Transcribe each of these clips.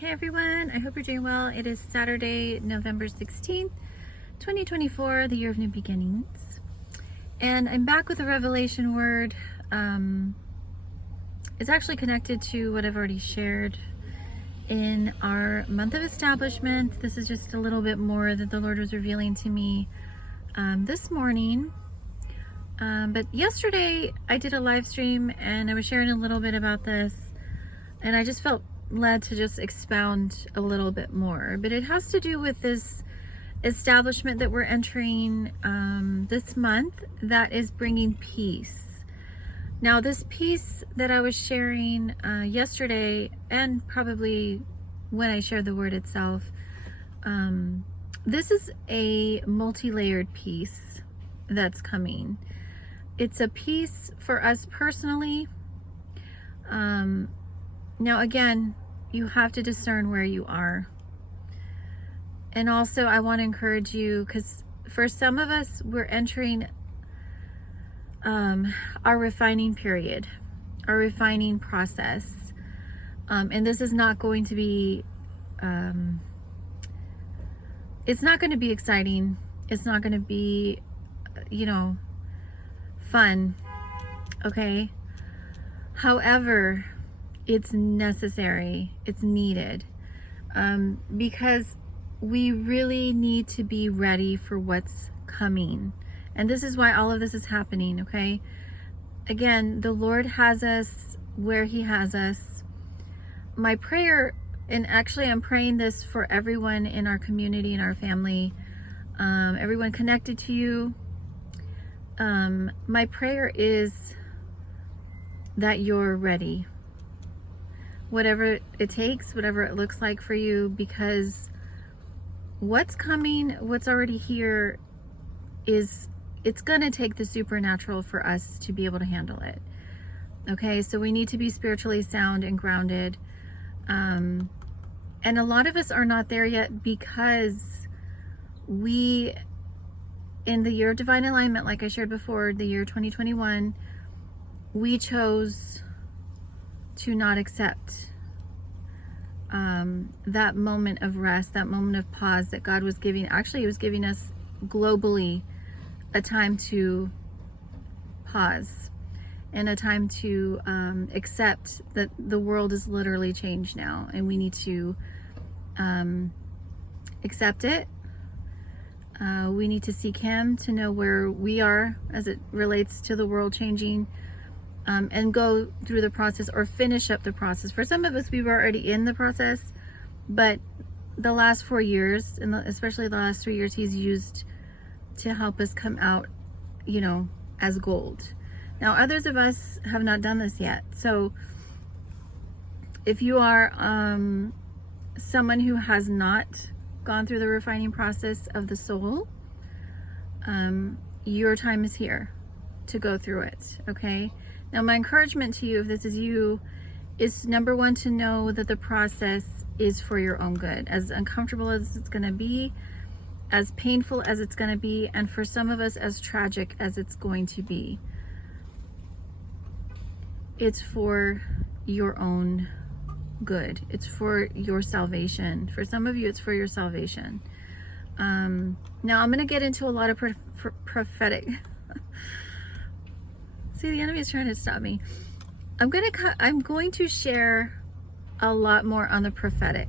Hey everyone, I hope you're doing well. It is Saturday, November 16th, 2024, the year of new beginnings. And I'm back with a revelation word. It's actually connected to what I've already shared in our month of establishment. This is just a little bit more that the Lord was revealing to me this morning. But yesterday I did a live stream and I was sharing a little bit about this, and I just felt led to just expound a little bit more. But it has to do with this establishment that we're entering this month that is bringing peace. Now, this peace that I was sharing yesterday, and probably when I shared the word itself, this is a multi-layered peace that's coming. It's a peace for us personally. Now, again, you have to discern where you are. And also, I want to encourage you, because for some of us, we're entering our refining period, our refining process. And this is not going to be, it's not going to be exciting. It's not going to be, fun. Okay? However, it's necessary, it's needed, because we really need to be ready for what's coming. And this is why all of this is happening, okay? Again, the Lord has us where He has us. My prayer, and actually I'm praying this for everyone in our community, in our family, everyone connected to you. My prayer is that you're ready. Whatever it takes, whatever it looks like for you, because what's coming, what's already here, it's going to take the supernatural for us to be able to handle it. Okay, so we need to be spiritually sound and grounded. And a lot of us are not there yet because we, in the year of divine alignment, like I shared before, the year 2021, we chose to not accept that moment of rest, that moment of pause that God was giving. Actually, He was giving us globally a time to pause and a time to accept that the world is literally changed now, and we need to accept it. We need to seek Him to know where we are as it relates to the world changing. And go through the process or finish up the process. For some of us, we were already in the process, but the last 4 years, and especially the last 3 years, He's used to help us come out, as gold. Now, others of us have not done this yet. So if you are someone who has not gone through the refining process of the soul, your time is here to go through it, okay? Now, my encouragement to you, if this is you, is number one, to know that the process is for your own good. As uncomfortable as it's going to be, as painful as it's going to be, and for some of us, as tragic as it's going to be, it's for your own good. It's for your salvation. For some of you, it's for your salvation. Now, I'm going to get into a lot of prophetic... See, the enemy is trying to stop me. I'm going to share a lot more on the prophetic.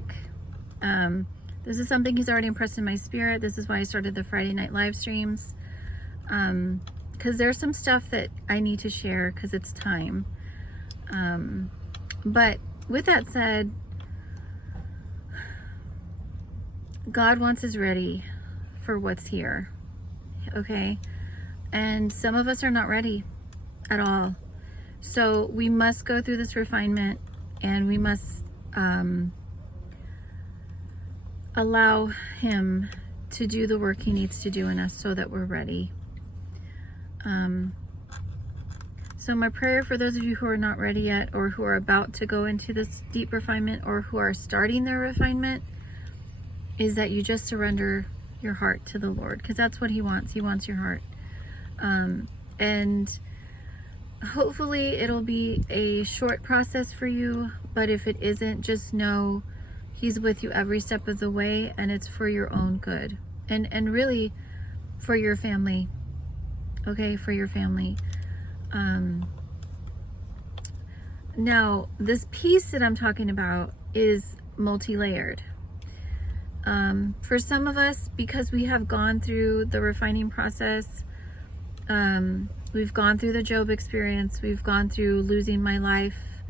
This is something He's already impressed in my spirit. This is why I started the Friday night live streams. Because there's some stuff that I need to share because it's time. But with that said, God wants us ready for what's here. Okay? And some of us are not ready at all. So we must go through this refinement, and we must allow Him to do the work He needs to do in us so that we're ready. So my prayer for those of you who are not ready yet, or who are about to go into this deep refinement, or who are starting their refinement, is that you just surrender your heart to the Lord, because that's what He wants. He wants your heart. And hopefully it'll be a short process for you, but if it isn't, just know He's with you every step of the way, and it's for your own good, and really for your family. Okay, for your family. Now, this peace that I'm talking about is multi-layered. For some of us, because we have gone through the refining process, we've gone through the Job experience, we've gone through losing my life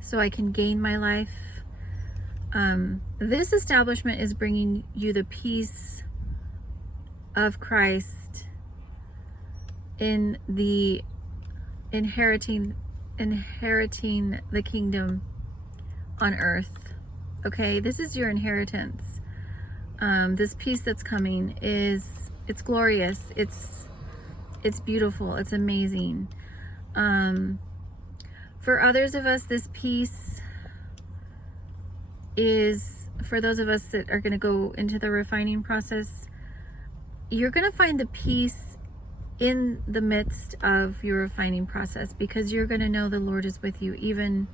so I can gain my life. This establishment is bringing you the peace of Christ in the inheriting the kingdom on earth. Okay, this is your inheritance. This peace that's coming it's glorious, it's beautiful, it's amazing. For others of us, this peace is for those of us that are going to go into the refining process. You're going to find the peace in the midst of your refining process, because you're going to know the Lord is with you even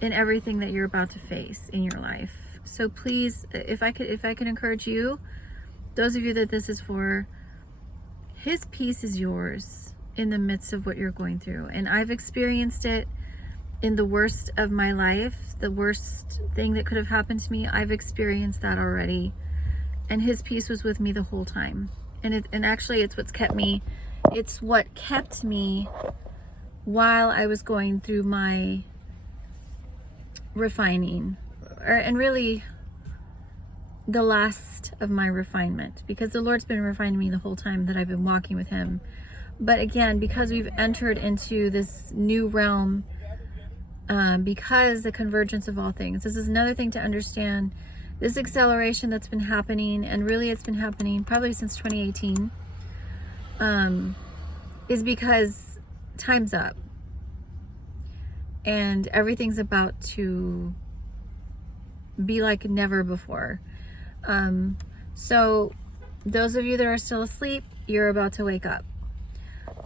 in everything that you're about to face in your life. So please, if I could encourage you, those of you that this is for, His peace is yours in the midst of what you're going through. And I've experienced it in the worst of my life, the worst thing that could have happened to me. I've experienced that already, and His peace was with me the whole time. And actually, it's what kept me while I was going through my refining, and really the last of my refinement, because the Lord's been refining me the whole time that I've been walking with Him. But again, because we've entered into this new realm, because the convergence of all things, this is another thing to understand. This acceleration that's been happening, and really it's been happening probably since 2018, is because time's up and everything's about to be like never before. So those of you that are still asleep, you're about to wake up.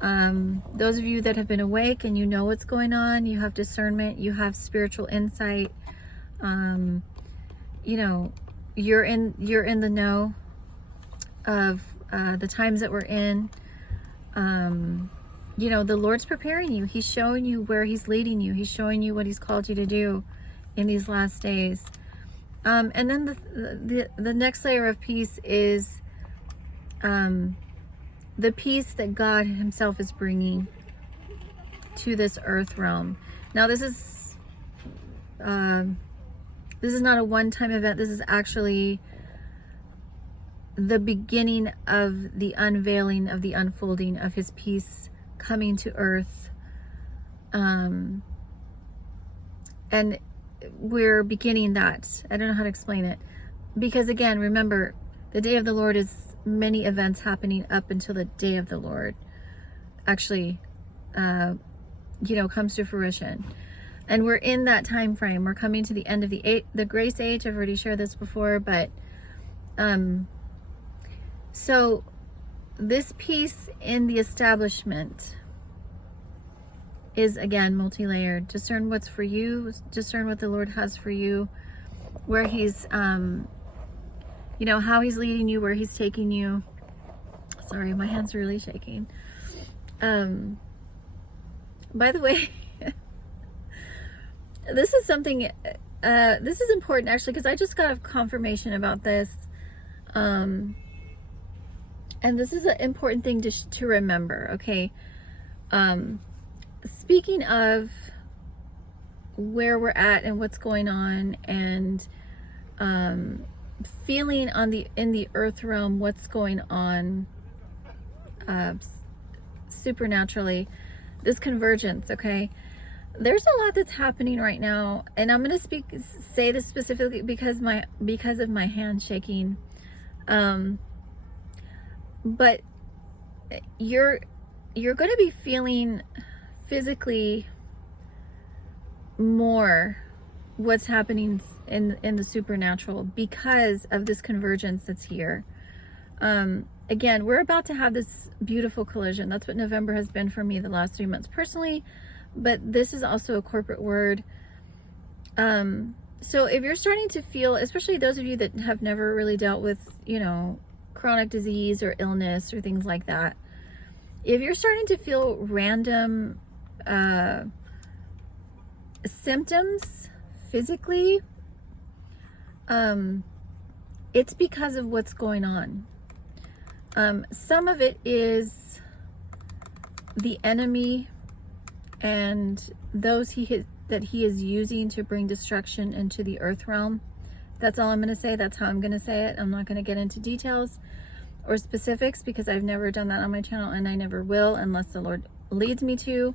Those of you that have been awake and you know what's going on, you have discernment, you have spiritual insight, you know, you're in the know of the times that we're in. You know, the Lord's preparing you. He's showing you where He's leading you. He's showing you what He's called you to do in these last days. And then the next layer of peace is the peace that God Himself is bringing to this earth realm. Now, this is not a one-time event. This is actually the beginning of the unveiling, of the unfolding of His peace coming to earth. And we're beginning that. I don't know how to explain it. Because again, remember, the day of the Lord is many events happening up until the day of the Lord actually, comes to fruition. And we're in that time frame. We're coming to the end of the grace age. I've already shared this before, but so this peace in the establishment is again multi-layered. Discern what's for you. Discern what the Lord has for you, where He's, how He's leading you, where He's taking you. Sorry, my hands are really shaking. By the way. This is something, this is important actually, because I just got a confirmation about this. And this is an important thing to remember, okay? Speaking of where we're at and what's going on, and feeling in the earth realm what's going on supernaturally, this convergence, okay? There's a lot that's happening right now, and I'm going to say this specifically because of my hand shaking. But you're going to be feeling physically more what's happening in the supernatural because of this convergence that's here. Again, we're about to have this beautiful collision. That's what November has been for me the last 3 months personally. But this is also a corporate word. So if you're starting to feel, especially those of you that have never really dealt with, chronic disease or illness or things like that, if you're starting to feel random symptoms physically, it's because of what's going on. Some of it is the enemy and those that he is using to bring destruction into the earth realm. That's all I'm going to say. That's how I'm going to say it. I'm not going to get into details or specifics because I've never done that on my channel, and I never will unless the Lord leads me to.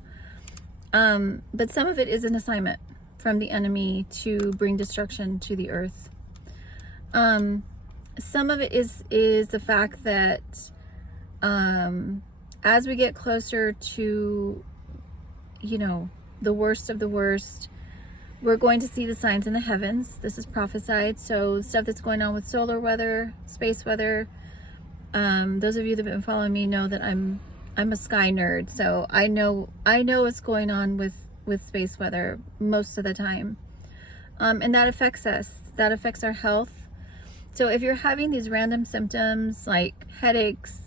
But some of it is an assignment from the enemy to bring destruction to the earth. Some of it is the fact that as we get closer to, the worst of the worst, we're going to see the signs in the heavens. This is prophesied. So stuff that's going on with solar weather, space weather. Those of you that have been following me know that I'm a sky nerd. So I know what's going on with space weather most of the time. And that affects us. That affects our health. So if you're having these random symptoms like headaches,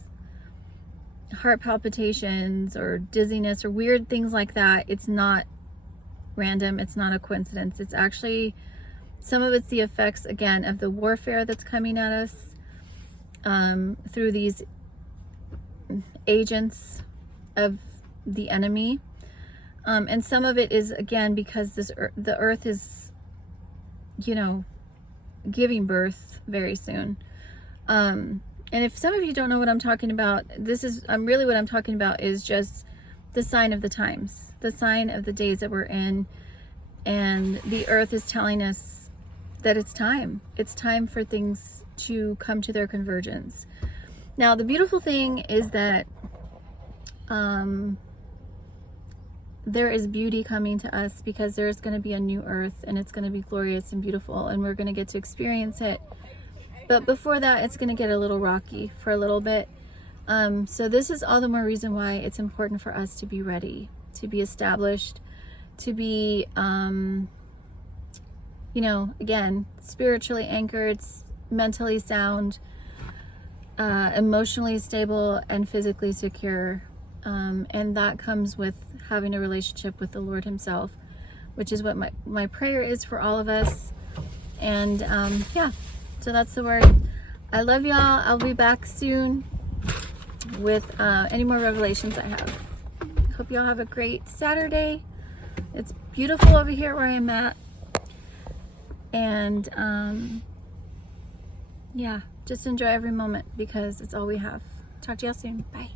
heart palpitations, or dizziness, or weird things like that, it's not random. It's not a coincidence. It's actually, some of it's the effects, again, of the warfare that's coming at us through these agents of the enemy. And some of it is, again, because the earth is, giving birth very soon. And if some of you don't know what I'm talking about, really what I'm talking about is just the sign of the times, the sign of the days that we're in. And the earth is telling us that it's time. It's time for things to come to their convergence. Now, the beautiful thing is that there is beauty coming to us because there's going to be a new earth, and it's going to be glorious and beautiful, and we're going to get to experience it. But before that, it's going to get a little rocky for a little bit. So this is all the more reason why it's important for us to be ready, to be established, to be, again, spiritually anchored, mentally sound, emotionally stable, and physically secure. And that comes with having a relationship with the Lord himself, which is what my prayer is for all of us. And so that's the word. I love y'all. I'll be back soon with any more revelations I have. Hope y'all have a great Saturday. It's beautiful over here where I'm at. And just enjoy every moment because it's all we have. Talk to y'all soon. Bye.